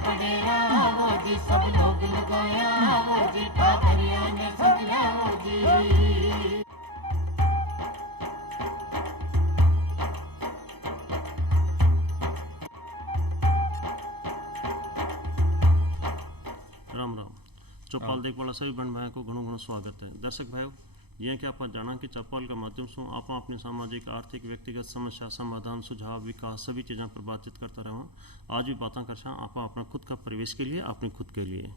बडेरा वो जी, सब लोग लगाया वो जी, ठाकरिया ने समझा वो जी। राम राम। चौपाल देखवाला सभी बहन भाइयों को घणो घणो स्वागत है। दर्शक भाइयों, जियां कि आप जाना कि चौपाल के माध्यम से आप अपनी सामाजिक आर्थिक व्यक्तिगत समस्या समाधान सुझाव विकास सभी चीज़ों पर बातचीत करता रहा। आज भी बातें कर आप अपना खुद का परिवेश के लिए अपनी खुद के लिए।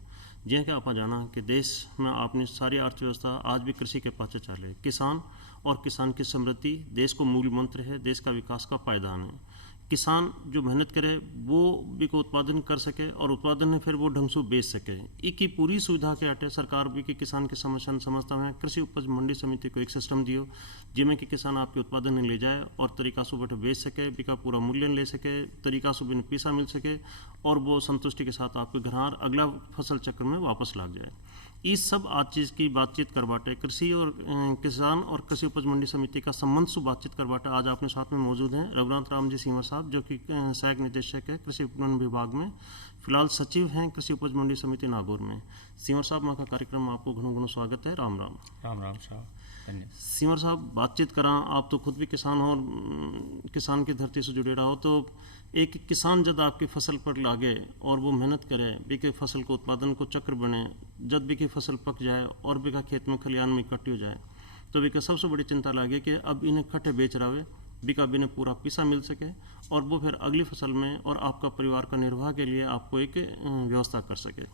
जियां कि आप जाना कि देश में अपनी सारी अर्थव्यवस्था आज भी कृषि के पाछे चले। किसान और किसान की समृद्धि देश को मूल मंत्र है, देश का विकास का पायदान है। किसान जो मेहनत करे वो भी को उत्पादन कर सके और उत्पादन है फिर वो ढंग से बेच सके। एक ही पूरी सुविधा के हटे सरकार भी कि किसान की समस्या समझता है। कृषि उपज मंडी समिति को एक सिस्टम दियो जिसमें कि किसान आपके उत्पादन ले जाए और तरीका से बैठे बेच सके, बिका पूरा मूल्य ले सके, तरीका से बिन पैसा मिल सके और वो संतुष्टि के साथ आपके घर अगला फसल चक्र में वापस लग जाए। इस सब आज चीज़ की बातचीत करवाटे कृषि और किसान और कृषि उपज मंडी समिति का संबंध से बातचीत करवाटे आज अपने साथ में मौजूद हैं रघुनाथ राम जी सिंवर साहब, जो कि सहायक निदेशक है कृषि विपणन विभाग में, फिलहाल सचिव हैं कृषि उपज मंडी समिति नागौर में। सिंवर साहब, माँ का कार्यक्रम में आपको घणो घणो स्वागत है। राम राम। राम राम साहब, धन्यवाद। सिंवर साहब, बातचीत करा, आप तो खुद भी किसान हो और किसान की धरती से जुड़े रहो, तो एक किसान जब आपकी फसल पर लागे और वो मेहनत करे बिके फसल को उत्पादन को चक्र बने, जब बिके फसल पक जाए और बिका खेत में खलियान में इकट्ठी हो जाए तो बिका सबसे बड़ी चिंता लागे कि अब इन्हें खट्टे बेच रहा बिका बिन्हें पूरा पैसा मिल सके और वो फिर अगली फसल में और आपका परिवार का निर्वाह के लिए आपको एक व्यवस्था कर सके।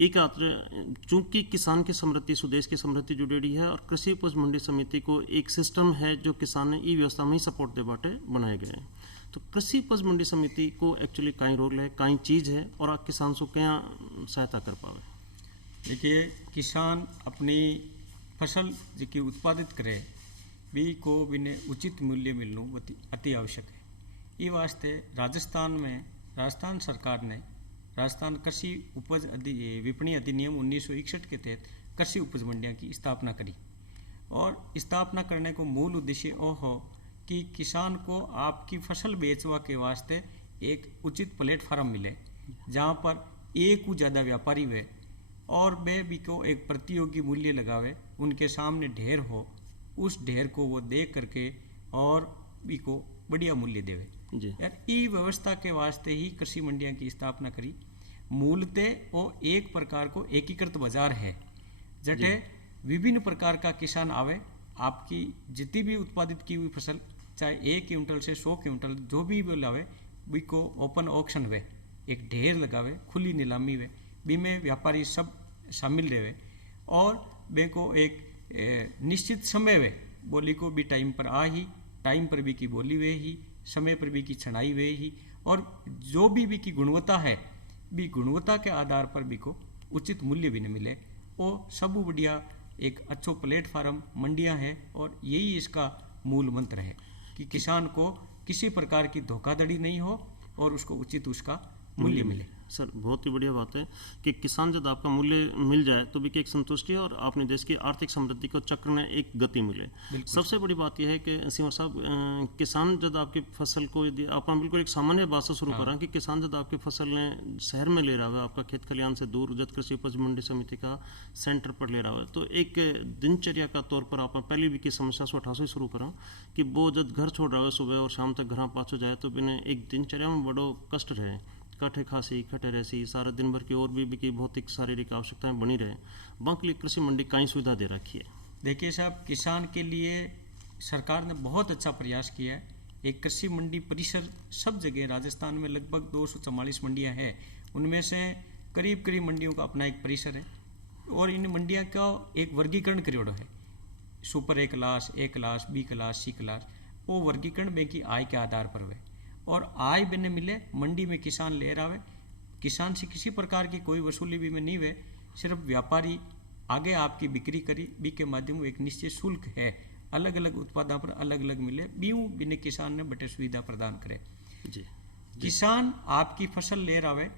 एक चूंकि किसान की समृद्धि सुदेश की समृद्धि जुड़ेड़ी है और कृषि उपज मंडी समिति को एक सिस्टम है जो किसान ने ई व्यवस्था में ही सपोर्ट दे बाटे बनाए गए हैं। तो कृषि उपज मंडी समिति को एक्चुअली कई रोल है, कई चीज़ है और आप किसान को क्या सहायता कर पावे? देखिए, किसान अपनी फसल जी उत्पादित करे भी को बिने उचित मूल्य मिलना अति आवश्यक है। ये वास्ते राजस्थान सरकार ने राजस्थान कृषि उपज विपणन अधिनियम 1961 के तहत कृषि उपज मंडियां की स्थापना करी और स्थापना करने को मूल उद्देश्य वो हो कि किसान को आपकी फसल बेचवा के वास्ते एक उचित प्लेटफार्म मिले जहाँ पर एक को ज़्यादा व्यापारी वे और वे भी को एक प्रतियोगी मूल्य लगावे, उनके सामने ढेर हो, उस ढेर को वो देख करके और भी को बढ़िया मूल्य देवे। यार ई व्यवस्था के वास्ते ही कृषि मंडियां की स्थापना करी। मूलतः वो एक प्रकार को एकीकृत बाजार है जटे विभिन्न प्रकार का किसान आवे, आपकी जितनी भी उत्पादित की हुई फसल चाहे 1 क्विंटल से 100 क्विंटल जो भी लावे भी को ओपन ऑक्शन वे एक ढेर लगावे, खुली नीलामी वे भी में व्यापारी सब शामिल रहे और बे को एक निश्चित समय वे बोली को भी टाइम पर आ ही, टाइम पर भी की बोली वे ही, समय पर भी की छनाई वे ही और जो भी की गुणवत्ता है भी गुणवत्ता के आधार पर भी को उचित मूल्य भी न मिले। वो सब बढ़िया एक अच्छो प्लेटफार्म मंडियां है और यही इसका मूल मंत्र है कि किसान को किसी प्रकार की धोखाधड़ी नहीं हो और उसको उचित उसका मूल्य मिले। सर, बहुत ही बढ़िया बात है कि किसान जब आपका मूल्य मिल जाए तो भी एक संतुष्टि और अपने देश की आर्थिक समृद्धि को चक्र में एक गति मिले। सबसे बड़ी बात यह है कि सिंवर साहब, किसान जब आपकी फसल को यदि आप बिल्कुल एक सामान्य बात से शुरू करें कि किसान जब आपकी फसल ने शहर में ले रहा है, आपका खेत खलियान से दूर जब कृषि उपज मंडी समिति का सेंटर पर ले रहा है, तो एक दिनचर्या का तौर पर आप पहले भी की समस्या से उठा से शुरू करें कि वो जब घर छोड़ रहा है सुबह और शाम तक घर पाछो जाए तो बिना एक दिनचर्या में बड़ो कष्ट रहे, कटे खांसी खटे रहसी सारा दिन भर की और भी भौतिक शारीरिक आवश्यकताएं बनी रहे। बाकी लिए कृषि मंडी कई सुविधा दे रखी है। देखिए साहब, किसान के लिए सरकार ने बहुत अच्छा प्रयास किया है। एक कृषि मंडी परिसर सब जगह राजस्थान में लगभग 244 मंडियां हैं, उनमें से करीब करीब मंडियों का अपना एक परिसर है और इन मंडियां का एक वर्गीकरण करियोड़ो है। सुपर ए क्लास, बी क्लास, सी क्लास, वो वर्गीकरण में की आय के आधार पर हुए और आय बिने मिले मंडी में किसान ले रहा, किसान से किसी प्रकार की कोई वसूली भी में नहीं हुए, सिर्फ व्यापारी आगे आपकी बिक्री करी बी के माध्यम एक निश्चित शुल्क है, अलग अलग उत्पादों पर अलग अलग मिले बीऊ बिने किसान ने बटे सुविधा प्रदान करे। जी। किसान आपकी फसल ले रहा है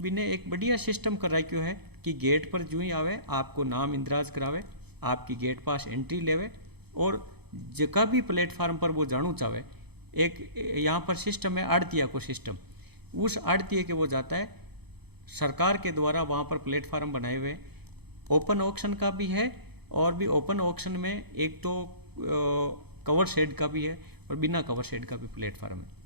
बिने एक बढ़िया सिस्टम कर रहा क्यों है कि गेट पर जो ही आवे आपको नाम इंदराज करावे, आपकी गेट पास एंट्री लेवे और जगह भी प्लेटफार्म पर वो जानू चाहे एक यहाँ पर सिस्टम है आड़तिया को सिस्टम, उस आड़तीये के वो जाता है, सरकार के द्वारा वहाँ पर प्लेटफार्म बनाए हुए ओपन ऑक्शन का भी है, और भी ओपन ऑक्शन में एक तो कवर शेड का भी है और बिना कवर शेड का भी प्लेटफार्म है।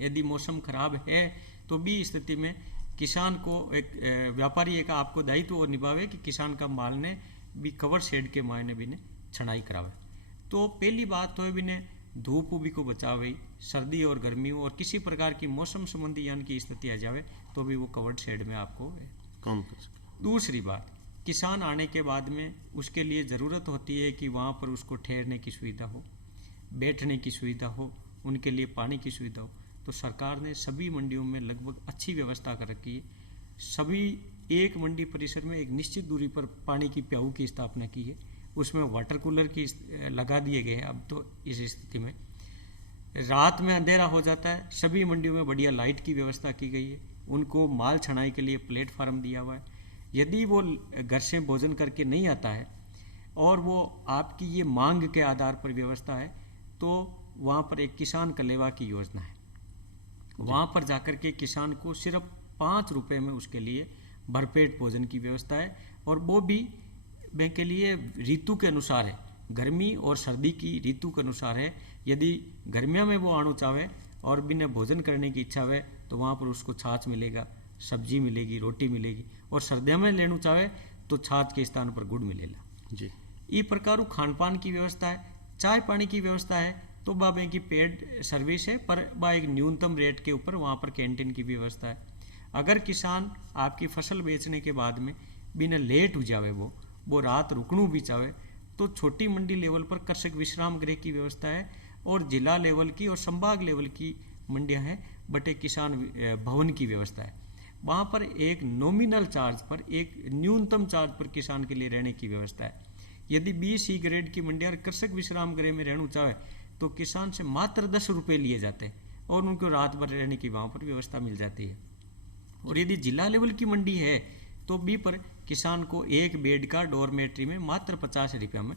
यदि मौसम खराब है तो भी स्थिति में किसान को एक व्यापारी का आपको दायित्व और निभावे कि किसान का माल ने भी कवर शेड के मायने भी ने छनाई करावे। तो पहली बात तो है भी ने धूप भी को बचावे, सर्दी और गर्मी और किसी प्रकार की मौसम संबंधी यानी की स्थिति आ जावे तो भी वो कवर्ड शेड में आपको काम कर सके। दूसरी बात, किसान आने के बाद में उसके लिए ज़रूरत होती है कि वहाँ पर उसको ठहरने की सुविधा हो, बैठने की सुविधा हो, उनके लिए पानी की सुविधा हो। तो सरकार ने सभी मंडियों में लगभग अच्छी व्यवस्था कर रखी है। सभी एक मंडी परिसर में एक निश्चित दूरी पर पानी की प्याऊ की स्थापना की है, उसमें वाटर कूलर की लगा दिए गए हैं। अब तो इस स्थिति में रात में अंधेरा हो जाता है, सभी मंडियों में बढ़िया लाइट की व्यवस्था की गई है, उनको माल छनाई के लिए प्लेटफार्म दिया हुआ है। यदि वो घर से भोजन करके नहीं आता है और वो आपकी ये मांग के आधार पर व्यवस्था है तो वहाँ पर एक किसान कलेवा की योजना है, वहाँ पर जाकर के किसान को सिर्फ 5 रुपये में उसके लिए भरपेट भोजन की व्यवस्था है, और वो भी बैंक के लिए ऋतु के अनुसार है, गर्मी और सर्दी की ऋतु के अनुसार है। यदि गर्मियों में वो आना चाहे और बिना भोजन करने की इच्छा है तो वहाँ पर उसको छाछ मिलेगा, सब्जी मिलेगी, रोटी मिलेगी, और सर्दियों में लेना चाहे तो छाछ के स्थान पर गुड़ मिलेगा जी। ई प्रकार खान पान की व्यवस्था है। चाय पानी की व्यवस्था है तो बाबे की पेड सर्विस है, पर बा एक न्यूनतम रेट के ऊपर वहाँ पर कैंटीन की भी व्यवस्था है। अगर किसान आपकी फसल बेचने के बाद में बिना लेट हो जावे, वो रात रुकनू भी चाहे तो छोटी मंडी लेवल पर कृषक विश्राम गृह की व्यवस्था है, और जिला लेवल की और संभाग लेवल की मंडियां हैं, बटे किसान भवन की व्यवस्था है। वहाँ पर एक नॉमिनल चार्ज पर, एक न्यूनतम चार्ज पर किसान के लिए रहने की व्यवस्था है। यदि BC ग्रेड की मंडियां कृषक विश्राम गृह में रहना चाहे तो किसान से मात्र 10 रुपये लिए जाते हैं और उनको रात भर रहने की वहाँ पर व्यवस्था मिल जाती है। और यदि जिला लेवल की मंडी है तो बी पर किसान को एक बेड का डोरमेट्री में मात्र 50 रुपये में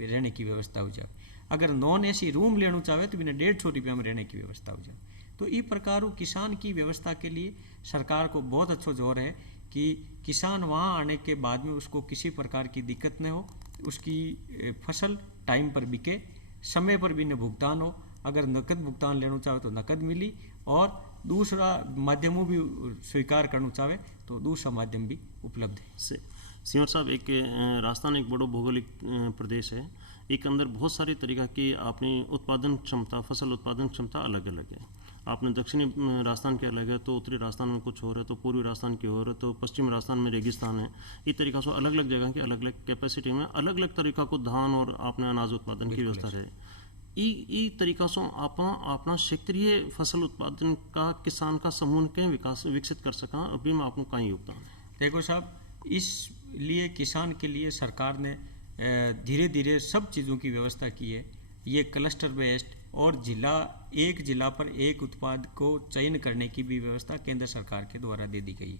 रहने की व्यवस्था हो जाए। अगर नॉन AC रूम लेना चाहे तो बिना 150 रुपये में रहने की व्यवस्था हो जाए। तो इस प्रकार किसान की व्यवस्था के लिए सरकार को बहुत अच्छा जोर है कि किसान वहाँ आने के बाद में उसको किसी प्रकार की दिक्कत न हो, उसकी फसल टाइम पर बिके, समय पर भी न भुगतान हो। अगर नकद भुगतान लेना चाहे तो नकद मिली, और दूसरा माध्यमों भी स्वीकार करना चाहे तो दूसरा माध्यम भी उपलब्ध है। सिमर साहब, एक राजस्थान एक बड़ो भौगोलिक प्रदेश है, एक अंदर बहुत सारी तरीक़ा की अपनी उत्पादन क्षमता, फसल उत्पादन क्षमता अलग अलग है। आपने दक्षिणी राजस्थान के अलग है, तो उत्तरी राजस्थान में कुछ हो रहा है, तो पूर्वी राजस्थान की हो रहा है, तो पश्चिम राजस्थान में रेगिस्तान है। इस तरीक़ा से अलग अलग जगह की अलग अलग कैपेसिटी में अलग अलग तरीका को धान और अपने अनाज उत्पादन की व्यवस्था है। ई तरीका से आप अपना क्षेत्रीय फसल उत्पादन का किसान का समूह के विकास विकसित कर सका, अभी में आपको कहीं योगदान है? देखो साहब, इसलिए किसान के लिए सरकार ने धीरे धीरे सब चीज़ों की व्यवस्था की है। ये क्लस्टर बेस्ड और एक जिला पर एक उत्पाद को चयन करने की भी व्यवस्था केंद्र सरकार के द्वारा दे दी गई।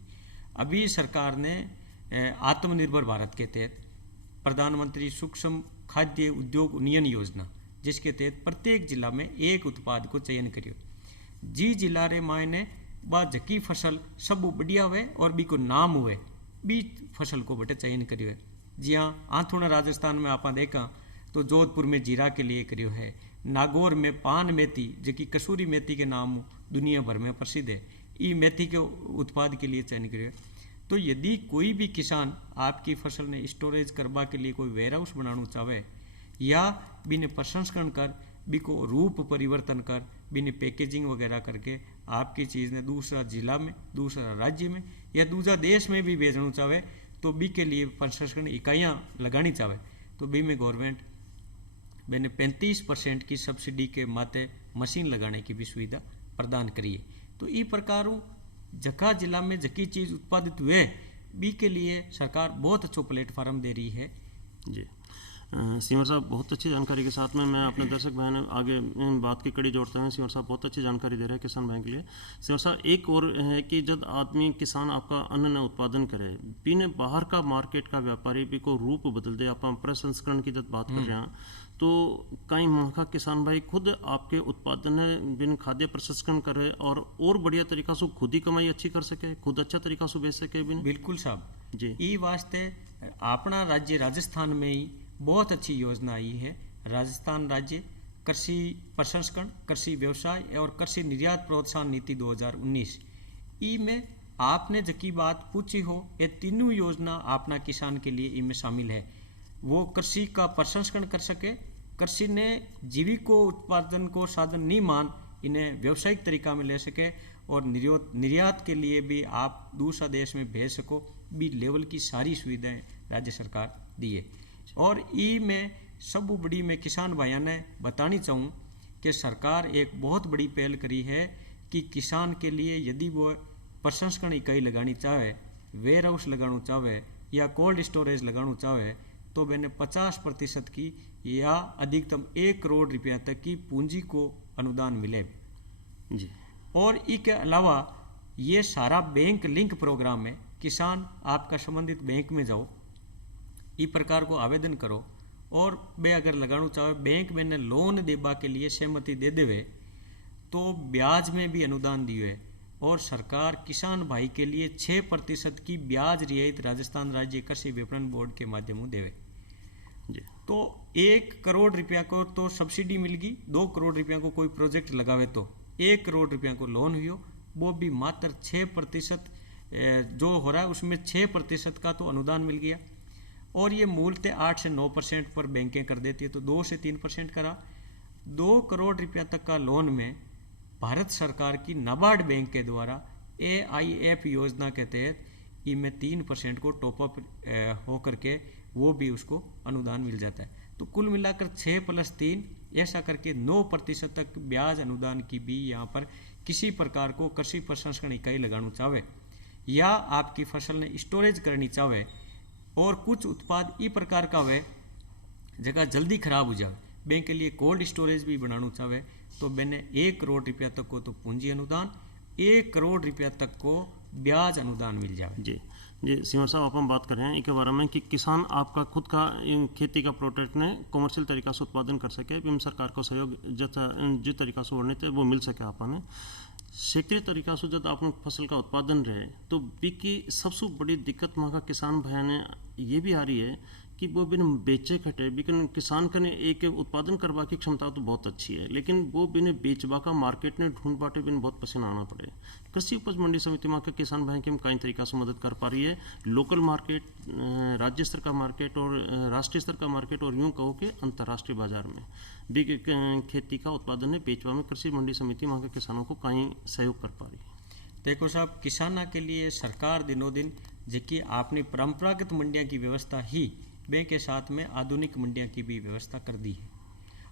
अभी सरकार ने आत्मनिर्भर भारत के तहत प्रधानमंत्री सूक्ष्म खाद्य उद्योग उन्नयन योजना, जिसके तहत प्रत्येक जिला में एक उत्पाद को चयन करियो। जी जिला रे मायने बा जकी फसल सब बढ़िया हुए और भी को नाम हुए बी फसल को बटे चयन करियो है। जी हाँ, आंथुणा राजस्थान में आप देखा तो जोधपुर में जीरा के लिए करियो है, नागौर में पान मेथी जबकि कसूरी मेथी के नाम दुनिया भर में प्रसिद्ध है, ई मेथी के उत्पाद के लिए चयन करियो। तो यदि कोई भी किसान आपकी फसल ने स्टोरेज करवा के लिए कोई वेयर हाउस बनाना चाहे या बिने प्रसंस्करण कर बी को रूप परिवर्तन कर बिने पैकेजिंग वगैरह करके आपकी चीज़ ने दूसरा जिला में, दूसरा राज्य में या दूसरा देश में भी भेजना चाहे तो बी के लिए प्रसंस्करण इकाइयाँ लगानी चाहे तो बी में गवर्नमेंट मैंने 35% की सब्सिडी के माते मशीन लगाने की भी सुविधा प्रदान करी है। तो इस प्रकार जका जिला में जकी चीज़ उत्पादित हुए बी के लिए सरकार बहुत अच्छा प्लेटफार्म दे रही है। जी सिमर साहब, बहुत अच्छी जानकारी के साथ में मैं अपने दर्शक भाई ने आगे बात की कड़ी जोड़ते हैं। सिमर साहब बहुत अच्छी जानकारी दे रहे हैं किसान भाई के लिए। सिमर साहब, एक और है कि जब आदमी किसान आपका अन्न न उत्पादन करे बिने बाहर का मार्केट का व्यापारी भी को रूप बदल दे, आप प्रसंस्करण की जब बात कर रहे हैं तो कई वहाँ का किसान भाई खुद आपके उत्पादन है बिन खाद्य प्रसंस्करण करे और बढ़िया तरीका से खुद ही कमाई अच्छी कर सके, खुद अच्छा तरीका से बेच सके बिन। बिल्कुल साहब जी। ई वास्ते अपना राज्य राजस्थान में ही बहुत अच्छी योजना आई है। राजस्थान राज्य कृषि प्रसंस्करण, कृषि व्यवसाय और कृषि निर्यात प्रोत्साहन नीति 2019 ई में आपने जकी बात पूछी हो, ये तीनों योजना अपना किसान के लिए इनमें शामिल है। वो कृषि का प्रसंस्करण कर सके, कृषि ने जीविको उत्पादन को साधन नहीं मान इन्हें व्यावसायिक तरीका में ले सके और निर्यात के लिए भी आप दूसरा देश में भेज सको, भी लेवल की सारी सुविधाएं राज्य सरकार दिए। और ई में सब बड़ी मैं किसान भाइयों ने बतानी चाहूँ कि सरकार एक बहुत बड़ी पहल करी है कि किसान के लिए यदि वो प्रसंस्करण इकाई लगानी चाहे, वेयर हाउस लगाना चाहे या कोल्ड स्टोरेज लगाना चाहे तो मैंने 50% की या अधिकतम 1 करोड़ रुपया तक की पूंजी को अनुदान मिले जी। और इसके अलावा ये सारा बैंक लिंक प्रोग्राम है। किसान आपका संबंधित बैंक में जाओ, इस प्रकार को आवेदन करो और वे अगर लगाना चाहे बैंक में लोन देबा के लिए सहमति दे देवे तो ब्याज में भी अनुदान दिए और सरकार किसान भाई के लिए 6% की ब्याज रियायत राजस्थान राज्य कृषि विपणन बोर्ड के माध्यम से देवे जी। तो 1 करोड़ रुपया को तो सब्सिडी मिलगी, 2 करोड़ रुपया को कोई प्रोजेक्ट लगावे तो 1 करोड़ रुपया को लोन हुई, वो भी मात्र 6% जो हो रहा है उसमें 6% का तो अनुदान मिल गया। और ये मूलतः 8 से 9% पर बैंकें कर देती है, तो 2 से 3% करा। 2 करोड़ रुपया तक का लोन में भारत सरकार की नाबार्ड बैंक के द्वारा AIF योजना के तहत इनमें 3% को टॉपअप हो करके वो भी उसको अनुदान मिल जाता है। तो कुल मिलाकर 6 + 3 ऐसा करके 9% तक ब्याज अनुदान की भी यहाँ पर किसी प्रकार को कृषि प्रसंस्करण इकाई लगाना चाहे या आपकी फसल ने स्टोरेज करनी चाहे और कुछ उत्पाद इस प्रकार का हुए जगह जल्दी खराब हो जाए, बैंक के लिए कोल्ड स्टोरेज भी बनाना चाहे तो मैंने 1 करोड़ रुपया तक को तो पूंजी अनुदान, 1 करोड़ रुपया तक को ब्याज अनुदान मिल जाए। जी जी। सिमर साहब अपन बात कर रहे हैं इसके बारे में कि किसान आपका खुद का खेती का प्रोडक्ट ने कमर्शियल तरीका से उत्पादन कर सके, भी सरकार को सहयोग जिस तरीका से वर्णित है वो मिल सके। आपने क्षेत्रीय तरीका से जब आप फसल का उत्पादन रहे तो की सबसे बड़ी दिक्कत वहाँ का किसान भाई ने ये भी आ रही है कि वो बिन बेचे खटे बिन किसान का एक उत्पादन करवा की क्षमता तो बहुत अच्छी है, लेकिन वो बिन बेचवा का मार्केट ने ढूंढ बाटे बिन बहुत पसीना आना पड़े। कृषि उपज मंडी समिति वहाँ के किसान भाई की हम कई तरीका से मदद कर पा रही है, लोकल मार्केट, राज्य स्तर का मार्केट और राष्ट्रीय स्तर का मार्केट और यूँ कहो कि अंतर्राष्ट्रीय बाजार में भी खेती का उत्पादन है बेचवा में कृषि मंडी समिति वहाँ के किसानों को कहीं सहयोग कर पा रही है। देखो साहब, किसाना के लिए सरकार दिनों दिन जिसकी आपने परंपरागत मंडियाँ की व्यवस्था ही बैंक के साथ में आधुनिक मंडियाँ की भी व्यवस्था कर दी है।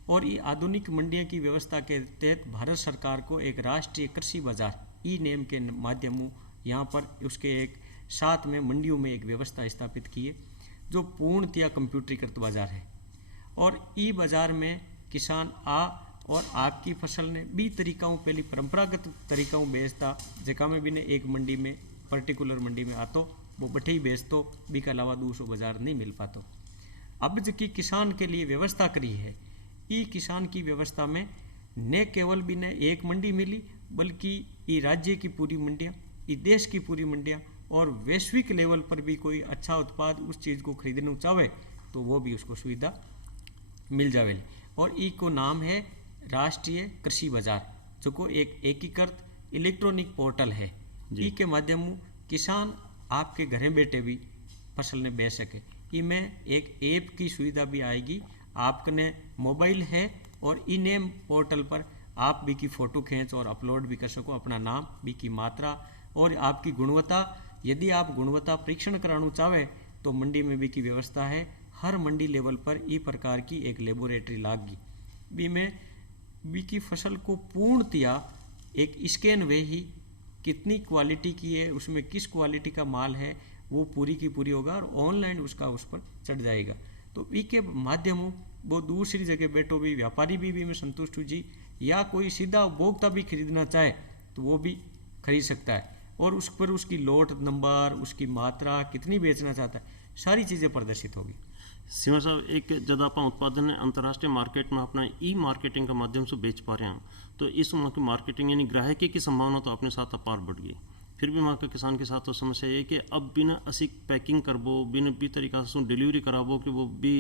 और ये आधुनिक मंडियाँ की व्यवस्था के तहत भारत सरकार को एक राष्ट्रीय कृषि बाजार ई-नेम के माध्यम यहाँ पर उसके एक साथ में मंडियों में एक व्यवस्था स्थापित की है जो पूर्णतया कंप्यूटरीकृत बाजार है। और ई बाजार में किसान और आपकी फसल ने भी तरीकाओं पहले परंपरागत तरीकाओं बेचता जगह में भी ने एक मंडी में पर्टिकुलर मंडी में आतो वो बठे ही बेचतो, भी के अलावा दूसरों बाजार नहीं मिल पातो। अब जो कि किसान के लिए व्यवस्था करी है, ई किसान की व्यवस्था में न केवल भी ने एक मंडी मिली बल्कि ई राज्य की पूरी मंडियाँ, ई देश की पूरी मंडियाँ और वैश्विक लेवल पर भी कोई अच्छा उत्पाद उस चीज़ को खरीदना चाहे तो वो भी उसको सुविधा मिल जावेली। और ई को नाम है राष्ट्रीय कृषि बाजार, जो को एक एकीकृत इलेक्ट्रॉनिक पोर्टल है। ई के माध्यम किसान आपके घरे बैठे भी फसल ने बेच सके। इनमें एक ऐप की सुविधा भी आएगी, आपने मोबाइल है और ई-नेम पोर्टल पर आप भी की फ़ोटो खींच और अपलोड भी कर सको अपना नाम, भी की मात्रा और आपकी गुणवत्ता। यदि आप गुणवत्ता परीक्षण कराना चाहे तो मंडी में भी की व्यवस्था है। हर मंडी लेवल पर ई प्रकार की एक लेबोरेटरी लागी, भी में भी की फसल को पूर्णतया एक स्कैन वे ही कितनी क्वालिटी की है, उसमें किस क्वालिटी का माल है वो पूरी की पूरी होगा और ऑनलाइन उसका उस पर चढ़ जाएगा। तो ई के माध्यम वो दूसरी जगह बैठो भी व्यापारी भी में संतुष्ट हो जी, या कोई सीधा उपभोक्ता भी खरीदना चाहे तो वो भी खरीद सकता है और उस पर उसकी लोट नंबर, उसकी मात्रा, कितनी बेचना चाहता है, सारी चीज़ें प्रदर्शित होगी। सिवा साहब, एक जब आप उत्पादन अंतर्राष्ट्रीय मार्केट में अपना ई मार्केटिंग के माध्यम से बेच पा रहे हैं, तो इस वहाँ की मार्केटिंग यानी ग्राहकी की संभावना तो अपने साथ अपार बढ़ गई। फिर भी वहाँ के किसान के साथ तो समस्या ये है कि अब बिना असी पैकिंग करबो, बिना भी तरीका से डिलीवरी कराबो कि वो भी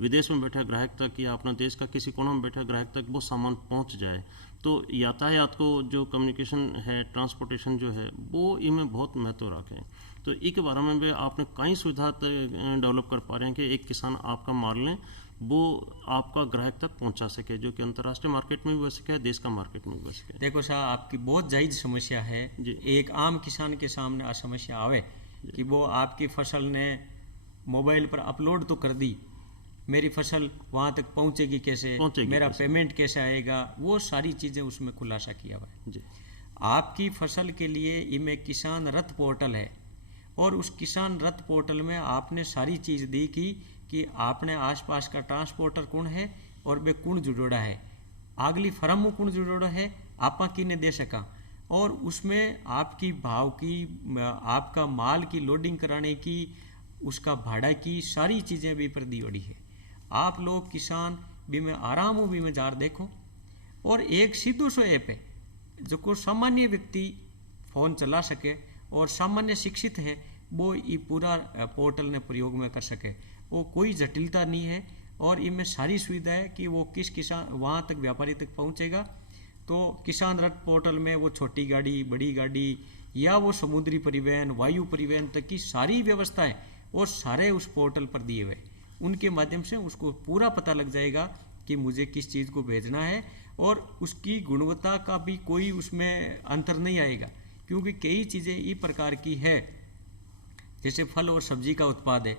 विदेश में बैठा ग्राहक तक या अपना देश का किसी कोना में बैठा ग्राहक तक वो सामान पहुँच जाए। तो यातायात को जो कम्युनिकेशन है, ट्रांसपोर्टेशन जो है, वो इनमें बहुत महत्व रखे। तो ई के बारे में भी आपने कई सुविधा डेवलप कर पा रहे हैं कि एक किसान आपका माल लें, वो आपका ग्राहक तक पहुंचा सके, जो कि अंतर्राष्ट्रीय मार्केट में भी बच सके, देश का मार्केट में भी बच सके। देखो साहब, आपकी बहुत जायज़ समस्या है। एक आम किसान के सामने आ समस्या आवे कि वो आपकी फसल ने मोबाइल पर अपलोड तो कर दी, मेरी फसल वहाँ तक पहुँचेगी कैसे, मेरा पेमेंट कैसे आएगा, वो सारी चीज़ें उसमें खुलासा किया हुआ है जी। आपकी फसल के लिए इनमें किसान रथ पोर्टल है, और उस किसान रथ पोर्टल में आपने सारी चीज़ दी कि आपने आसपास का ट्रांसपोर्टर कौन है और वे कौन जुड़ोड़ा है, अगली फर्म में कौन जुड़ोड़ा है, आपा किने दे सका, और उसमें आपकी भाव की, आपका माल की लोडिंग कराने की, उसका भाड़ा की सारी चीज़ें भी पर दी ओड़ी है। आप लोग किसान भी में आराम हो भी में जार देखो, और एक सीधो सो ऐप है जो को सामान्य व्यक्ति फ़ोन चला सके और सामान्य शिक्षित है वो ये पूरा पोर्टल ने प्रयोग में कर सके। वो कोई जटिलता नहीं है, और इनमें सारी सुविधा है कि वो किस किसान वहाँ तक व्यापारी तक पहुँचेगा। तो किसान रथ पोर्टल में वो छोटी गाड़ी, बड़ी गाड़ी या वो समुद्री परिवहन, वायु परिवहन तक की सारी व्यवस्थाएं और सारे उस पोर्टल पर दिए हुए, उनके माध्यम से उसको पूरा पता लग जाएगा कि मुझे किस चीज़ को भेजना है, और उसकी गुणवत्ता का भी कोई उसमें अंतर नहीं आएगा। क्योंकि कई चीज़ें इस प्रकार की है, जैसे फल और सब्जी का उत्पाद है,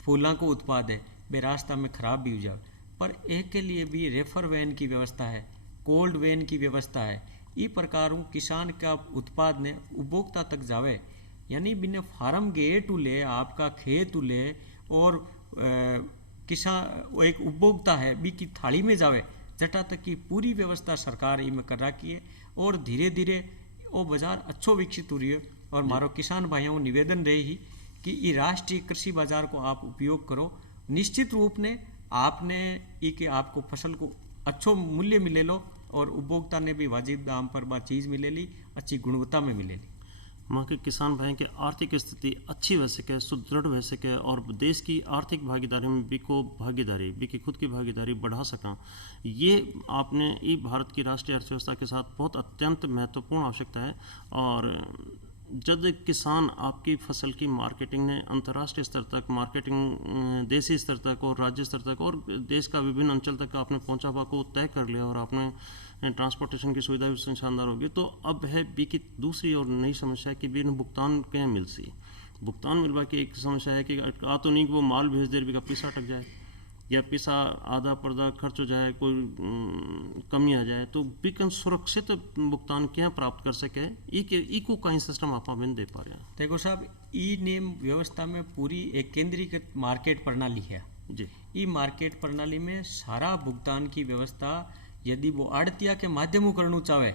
फूलों को उत्पाद है, वे रास्ता में ख़राब भी हो जाए, पर एक के लिए भी रेफर वैन की व्यवस्था है, कोल्ड वैन की व्यवस्था है। इस प्रकार किसान का उत्पाद ने उपभोक्ता तक जावे, यानी बिना फार्म गए टू ले, आपका खेत ले, और किसान एक उपभोक्ता है भी की थाली में जावे, जटा तक की पूरी व्यवस्था सरकार इनमें कर रखी है। और धीरे धीरे वो बाजार अच्छो विकसित हो रही है। और मारो किसान भाइयों निवेदन रहे ही कि ये राष्ट्रीय कृषि बाजार को आप उपयोग करो, निश्चित रूप ने आपने ये कि आपको फसल को अच्छो मूल्य मिले लो, और उपभोक्ता ने भी वाजिब दाम पर बात चीज़ मिले ली, अच्छी गुणवत्ता में मिले ली। वहाँ के किसान भाई की आर्थिक स्थिति अच्छी हो सके, सुदृढ़ हो सके, और देश की आर्थिक भागीदारी में भी को भागीदारी भी की खुद की भागीदारी बढ़ा सका, ये आपने ये भारत की राष्ट्रीय अर्थव्यवस्था के साथ बहुत अत्यंत महत्वपूर्ण आवश्यकता है। और जब किसान आपकी फसल की मार्केटिंग ने अंतर्राष्ट्रीय स्तर तक, मार्केटिंग देशी स्तर तक और राज्य स्तर तक और देश का विभिन्न अंचल तक आपने पहुंचा हुआ को तय कर लिया, और आपने ट्रांसपोर्टेशन की सुविधा भी शानदार होगी, तो अब है बी की दूसरी और नई समस्या है कि बिन भुगतान क्या मिल सी भुगतान मिलवा की एक समस्या है कि आ तो नहीं वो माल भेज दे का पैसा अटक जाए, या पैसा आधा पर्दा खर्च हो जाए, कोई कमी आ जाए, तो बिकन सुरक्षित भुगतान क्या प्राप्त कर सके, इको कहीं सिस्टम आप दे पा रहे हैं। देखो साहब, ई नेम व्यवस्था में पूरी एक केंद्रीकृत मार्केट प्रणाली है जी। ई मार्केट प्रणाली में सारा भुगतान की व्यवस्था यदि वो आड़तिया के माध्यम करना चाहे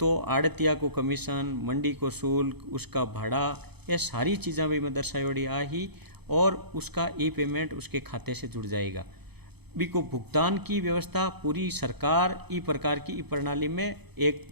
तो आड़तिया को कमीशन, मंडी को शुल्क, उसका भाड़ा, ये सारी चीज़ें भी मैं दर्शाई आ ही, और उसका ई पेमेंट उसके खाते से जुड़ जाएगा। भी को भुगतान की व्यवस्था पूरी सरकार ई प्रकार की ई प्रणाली में एक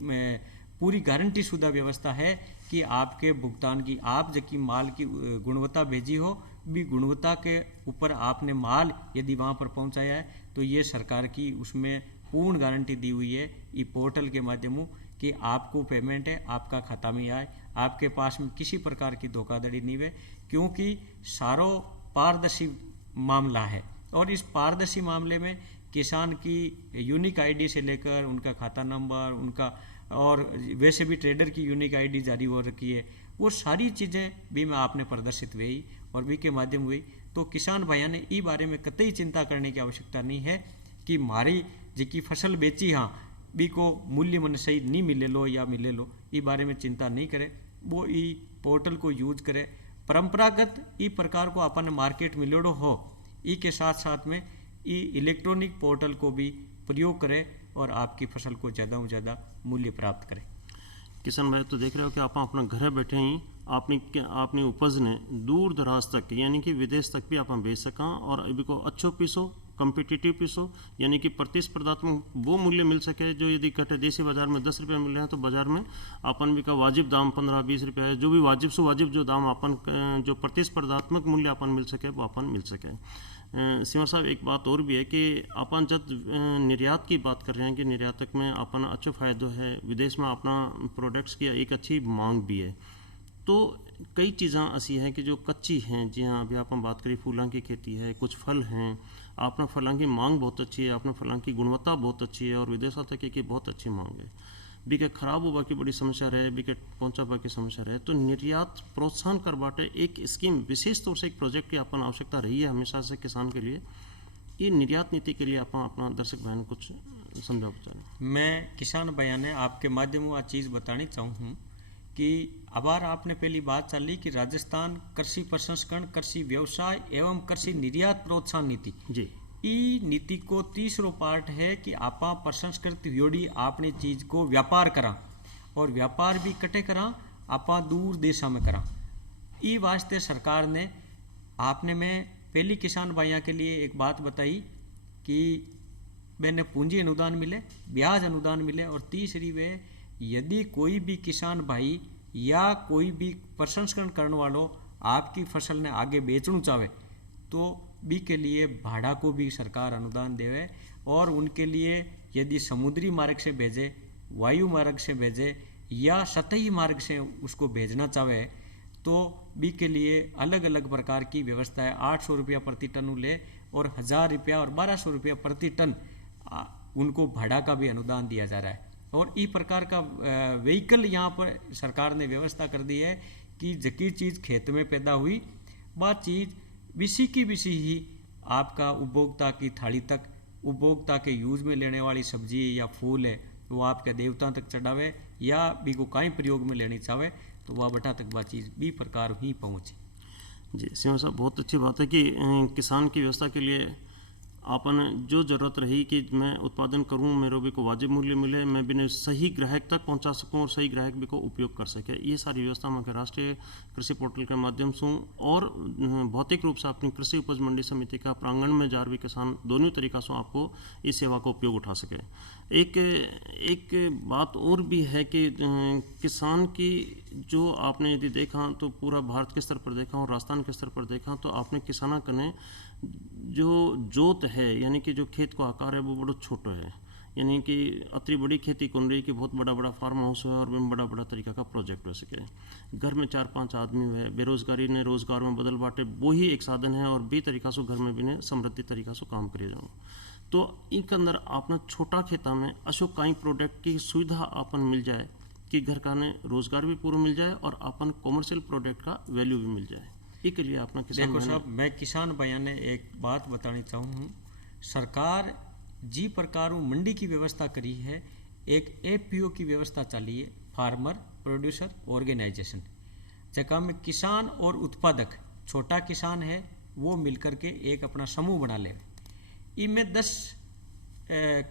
पूरी गारंटी शुदा व्यवस्था है कि आपके भुगतान की, आप जबकि माल की गुणवत्ता भेजी हो, भी गुणवत्ता के ऊपर आपने माल यदि वहाँ पर पहुँचाया है, तो ये सरकार की उसमें पूर्ण गारंटी दी हुई है ई पोर्टल के माध्यम कि आपको पेमेंट है, आपका खाता में आए, आपके पास में किसी प्रकार की धोखाधड़ी नहीं है, क्योंकि सारो पारदर्शी मामला है। और इस पारदर्शी मामले में किसान की यूनिक आईडी से लेकर उनका खाता नंबर, उनका और वैसे भी ट्रेडर की यूनिक आईडी जारी हो रखी है, वो सारी चीज़ें भी में आपने प्रदर्शित हुई और भी के माध्यम हुई। तो किसान भाइयों ने ई बारे में कतई चिंता करने की आवश्यकता नहीं है कि मारी जिकी फसल बेची हाँ भी को मूल्य मन सही नहीं मिले लो या मिले लो, ई बारे में चिंता नहीं करे, वो ई पोर्टल को यूज करे। परंपरागत ई प्रकार को अपन मार्केट मिलेड़ो हो, ई के साथ साथ में ई इलेक्ट्रॉनिक पोर्टल को भी प्रयोग करे और आपकी फसल को ज़्यादा से ज़्यादा मूल्य प्राप्त करें। किसान भाई तो देख रहे हो कि आप अपना घर बैठे ही अपनी उपज ने दूर दराज तक यानी कि विदेश तक भी आप बेच सका और अभी को अच्छो पीसो कम्पिटिटिव पीसो यानी कि प्रतिस्पर्धात्मक वो मूल्य मिल सके जो यदि कटे देसी बाजार में 10 रुपये मिल रहे हैं तो बाजार में अपन भी का वाजिब दाम 15-20 रुपये है, जो भी वाजिब से वाजिब जो दाम अपन जो प्रतिस्पर्धात्मक मूल्य अपन मिल सके वो अपन मिल सके। सिंवर साहब एक बात और भी है कि अपन जब निर्यात की बात कर रहे हैं कि निर्यातक में अपन अच्छो फायदो है, विदेश में अपना प्रोडक्ट्स की एक अच्छी मांग भी है, तो कई चीज़ें ऐसी हैं कि जो कच्ची हैं। जी हाँ, अभी आप हम बात करें फूलों की खेती है, कुछ फल हैं, अपना फलों की मांग बहुत अच्छी है, अपना फलों की गुणवत्ता बहुत अच्छी है और विदेशों तक की बहुत अच्छी मांग है। बिके खराब हुआ की बड़ी समस्या रहे, बिके पहुँचा हुआ की समस्या रहे, तो निर्यात प्रोत्साहन कर बाटे एक स्कीम विशेष तौर से एक प्रोजेक्ट की अपन आवश्यकता रही है हमेशा से किसान के लिए। ये निर्यात नीति के लिए आप अपना दर्शक भाई कुछ समझाओ चाहें। मैं किसान भाइयों ने आपके माध्यम से चीज़ बतानी चाहूँ कि अबार आपने पहली बात चली कि राजस्थान कृषि प्रसंस्करण, कृषि व्यवसाय एवं कृषि निर्यात प्रोत्साहन नीति जी, ई नीति को तीसरो पार्ट है कि आपा प्रसंस्कृत योड़ी आपने चीज को व्यापार करा और व्यापार भी कटे करा आपा दूर देशा में करा। ई वास्ते सरकार ने आपने में पहली किसान भाइयों के लिए एक बात बताई कि मैंने पूंजी अनुदान मिले, ब्याज अनुदान मिले और तीसरी वे यदि कोई भी किसान भाई या कोई भी प्रसंस्करण करने वालों आपकी फसल ने आगे बेचना चाहे तो बी के लिए भाड़ा को भी सरकार अनुदान देवे और उनके लिए यदि समुद्री मार्ग से भेजे, वायु मार्ग से भेजे या सतही मार्ग से उसको भेजना चाहे तो बी के लिए अलग अलग प्रकार की व्यवस्था है। 800 रुपया प्रति टन ले और 1000 रुपया और 1200 रुपया प्रति टन उनको भाड़ा का भी अनुदान दिया जा रहा है। और इस प्रकार का व्हीकल यहाँ पर सरकार ने व्यवस्था कर दी है कि जकी चीज़ खेत में पैदा हुई वह चीज़ विसी की विसी ही आपका उपभोक्ता की थाली तक, उपभोक्ता के यूज में लेने वाली सब्जी या फूल है वो आपके देवता तक चढ़ावे या भी को कहीं प्रयोग में लेनी चाहे तो वह बटा तक वह चीज़ भी प्रकार ही पहुँचे। जी सिंह साहब, बहुत अच्छी बात है कि किसान की व्यवस्था के लिए आपन जो ज़रूरत रही कि मैं उत्पादन करूं, मेरे भी को वाजिब मूल्य मिले, मैं भी सही ग्राहक तक पहुंचा सकूं और सही ग्राहक भी को उपयोग कर सके, ये सारी व्यवस्था मैं राष्ट्रीय कृषि पोर्टल के माध्यम से और भौतिक रूप से अपनी कृषि उपज मंडी समिति का प्रांगण में जार भी किसान दोनों तरीक़ा से आपको इस सेवा का उपयोग उठा सके। एक बात और भी है कि किसान की जो आपने यदि देखा तो पूरा भारत के स्तर पर देखा और राजस्थान के स्तर पर देखा तो आपने किसाना कने जो जोत है यानी कि जो खेत का आकार है वो बड़ा छोटा है, यानी कि अति बड़ी खेती कौन रही कि बहुत बड़ा बड़ा फार्म हाउस है और बड़ा बड़ा तरीका का प्रोजेक्ट हो सके। घर में 4-5 आदमी है, बेरोजगारी ने रोजगार में बदल बाटे वो ही एक साधन है और भी तरीका से घर में भी ने समृद्धि तरीका से काम करे जाऊँ। तो इनके अंदर अपना छोटा खेता में अशोक काई प्रोडक्ट की सुविधा अपन मिल जाए कि घर का ने रोजगार भी पूरा मिल जाए और अपन कॉमर्शियल प्रोडक्ट का वैल्यू भी मिल जाए। इसके लिए अपना किसान देखो साहब, मैं किसान भाइयों ने एक बात बतानी चाहूँ, सरकार जी प्रकार मंडी की व्यवस्था करी है, एक एफपीओ की व्यवस्था चली है, फार्मर प्रोड्यूसर ऑर्गेनाइजेशन, जगह में किसान और उत्पादक छोटा किसान है वो मिलकर के एक अपना समूह बना ले, इनमें 10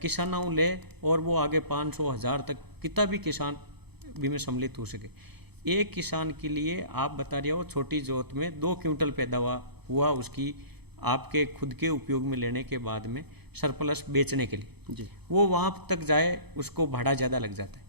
किसानों ले और वो आगे 500-1000 तक कितना भी किसान भी में सम्मिलित हो सके। एक किसान के लिए आप बता रहे हो छोटी जोत में 2 क्विंटल पैदावार हुआ उसकी आपके खुद के उपयोग में लेने के बाद में सरप्लस बेचने के लिए जी, वो वहाँ तक जाए उसको भाड़ा ज़्यादा लग जाता है।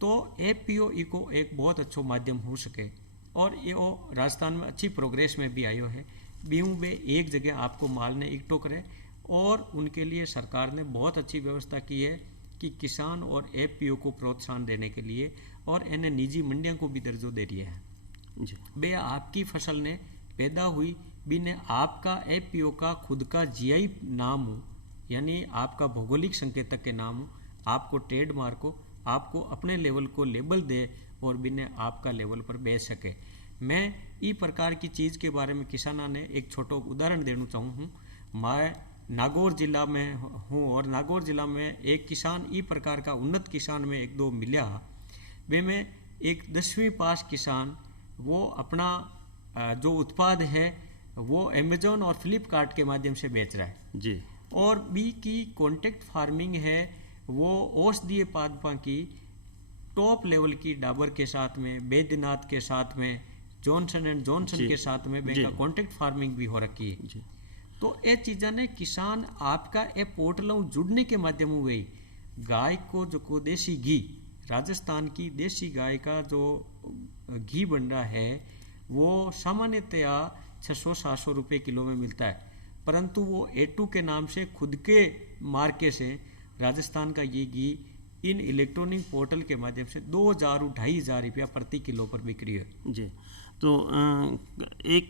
तो एफपीओ को एक बहुत अच्छा माध्यम हो सके और ये राजस्थान में अच्छी प्रोग्रेस में भी आयो है। बीहू में एक जगह आपको माल ने इकट्ठो करे और उनके लिए सरकार ने बहुत अच्छी व्यवस्था की है कि किसान और एफपीओ को प्रोत्साहन देने के लिए और इन्हें निजी मंडियों को भी दर्जो दे रही है जी। बे आपकी फसल ने पैदा हुई भी ने आपका एफपीओ का खुद का जीआई नाम हो, यानी आपका भौगोलिक संकेतक के नाम हो, आपको ट्रेडमार्क हो, आपको अपने लेवल को लेबल दे और भी ने आपका लेवल पर बेच सके। मैं ई प्रकार की चीज़ के बारे में किसाना ने एक छोटा उदाहरण देना चाहूँ। मैं नागौर जिला में हूँ और नागौर जिला में एक किसान ई प्रकार का उन्नत किसान में 1-2 मिला, वे में एक 10वीं पास किसान वो अपना जो उत्पाद है वो अमेजोन और फ्लिपकार्ट के माध्यम से बेच रहा है जी, और बी की कॉन्टेक्ट फार्मिंग है वो औषधीय पादपों की टॉप लेवल की डाबर के साथ में, बैद्यनाथ के साथ में, जॉनसन एंड जॉनसन के साथ में बैंक का कॉन्ट्रैक्ट फार्मिंग भी हो रखी है जी। तो ये चीज़ा ने किसान आपका ये पोर्टलों जुड़ने के माध्यम हुए गाय को जो को देसी घी, राजस्थान की देसी गाय का जो घी बन रहा है वो सामान्यतया 600-700 रुपये किलो में मिलता है, परंतु वो A2 के नाम से खुद के मार्के से राजस्थान का ये घी इन इलेक्ट्रॉनिक पोर्टल के माध्यम से 2,000-2,500 रुपया प्रति किलो पर बिक्री है जी। तो एक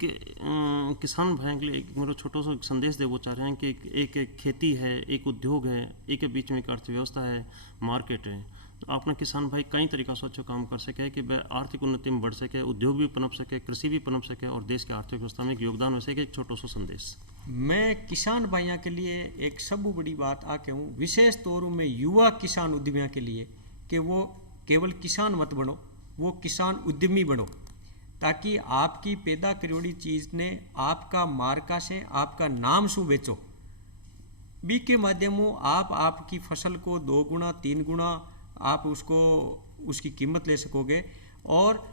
किसान भाई के लिए एक मेरा छोटा सा संदेश देना चाह रहे हैं कि एक खेती है, एक उद्योग है, एक के बीच में एक अर्थव्यवस्था है, मार्केट है। तो अपना किसान भाई कई तरीका से अच्छा काम कर सके कि वह आर्थिक उन्नति में बढ़ सके, उद्योग भी पनप सके, कृषि भी पनप सके और देश के आर्थिक व्यवस्था में एक योगदान हो सके। एक छोटा सा संदेश मैं किसान भाइयों के लिए एक सब बड़ी बात आके हूँ, विशेष तौर में युवा किसान उद्यमियों के लिए कि वो केवल किसान मत बनो, वो किसान उद्यमी बनो, ताकि आपकी पैदा करोड़ी चीज़ ने आपका मार्का से आपका नाम शू बेचो, बी के माध्यमों आप आपकी फसल को 2 गुना 3 गुना आप उसकी कीमत ले सकोगे। और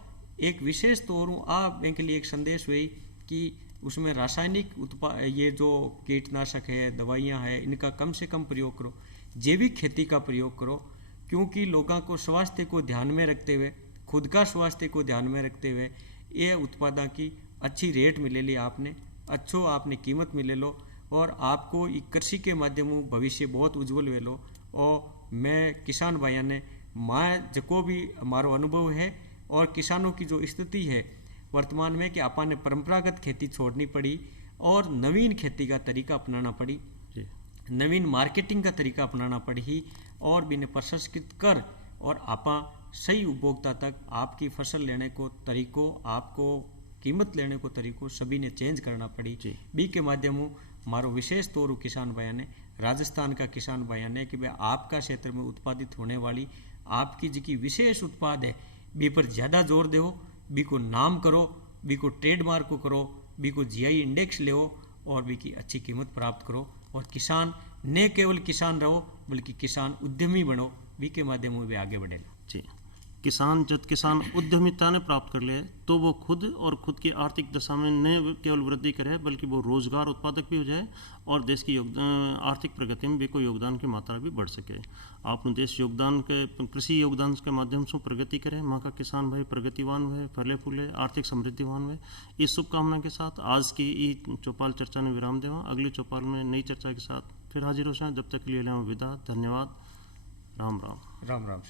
एक विशेष तौर आप के लिए एक संदेश हुई कि उसमें रासायनिक ये जो कीटनाशक है, दवाइयाँ हैं, इनका कम से कम प्रयोग करो, जैविक खेती का प्रयोग करो, क्योंकि लोगों को स्वास्थ्य को ध्यान में रखते हुए, खुद का स्वास्थ्य को ध्यान में रखते हुए ये उत्पादों की अच्छी रेट मिले ली, आपने कीमत मिले लो और आपको कृषि के माध्यम भविष्य बहुत उज्जवल हुए लो। और मैं किसान भाइयों ने जको भी हमारो अनुभव है और किसानों की जो स्थिति है वर्तमान में कि अपन ने परंपरागत खेती छोड़नी पड़ी और नवीन खेती का तरीका अपनाना पड़ी, नवीन मार्केटिंग का तरीका अपनाना पड़ी और भी ने प्रसंस्कृत कर और आपा सही उपभोक्ता तक आपकी फसल लेने को तरीकों, आपको कीमत लेने को तरीकों सभी ने चेंज करना पड़ी। बी के माध्यमों मारो विशेष तौर किसान भाइयों ने, राजस्थान का किसान भाइयों ने कि भाई आपका क्षेत्र में उत्पादित होने वाली आपकी जी विशेष उत्पाद है बी पर ज़्यादा जोर दो, बी को नाम करो, बी को ट्रेडमार्क को करो, बी को GI इंडेक्स ले और बी की अच्छी कीमत प्राप्त करो और किसान न केवल किसान रहो बल्कि किसान उद्यमी बनो, बी के माध्यम में भी आगे बढ़ेगा। जी। किसान जब किसान उद्यमिता ने प्राप्त कर ले तो वो खुद खुद की आर्थिक दशा में न केवल वृद्धि करे बल्कि वो रोजगार उत्पादक भी हो जाए और देश की आर्थिक प्रगति में भी कोई योगदान की मात्रा भी बढ़ सके। आप देश योगदान के कृषि योगदान के माध्यम से प्रगति करें, वहाँ का किसान भाई प्रगतिवान हुए, फले फूले, आर्थिक समृद्धिवान हुए। इस शुभकामना के साथ आज की चौपाल चर्चा ने विराम देवा। अगली चौपाल में नई चर्चा के साथ फिर हाजिर हो जाए। जब तक के लिए विदा। धन्यवाद। राम राम। राम राम।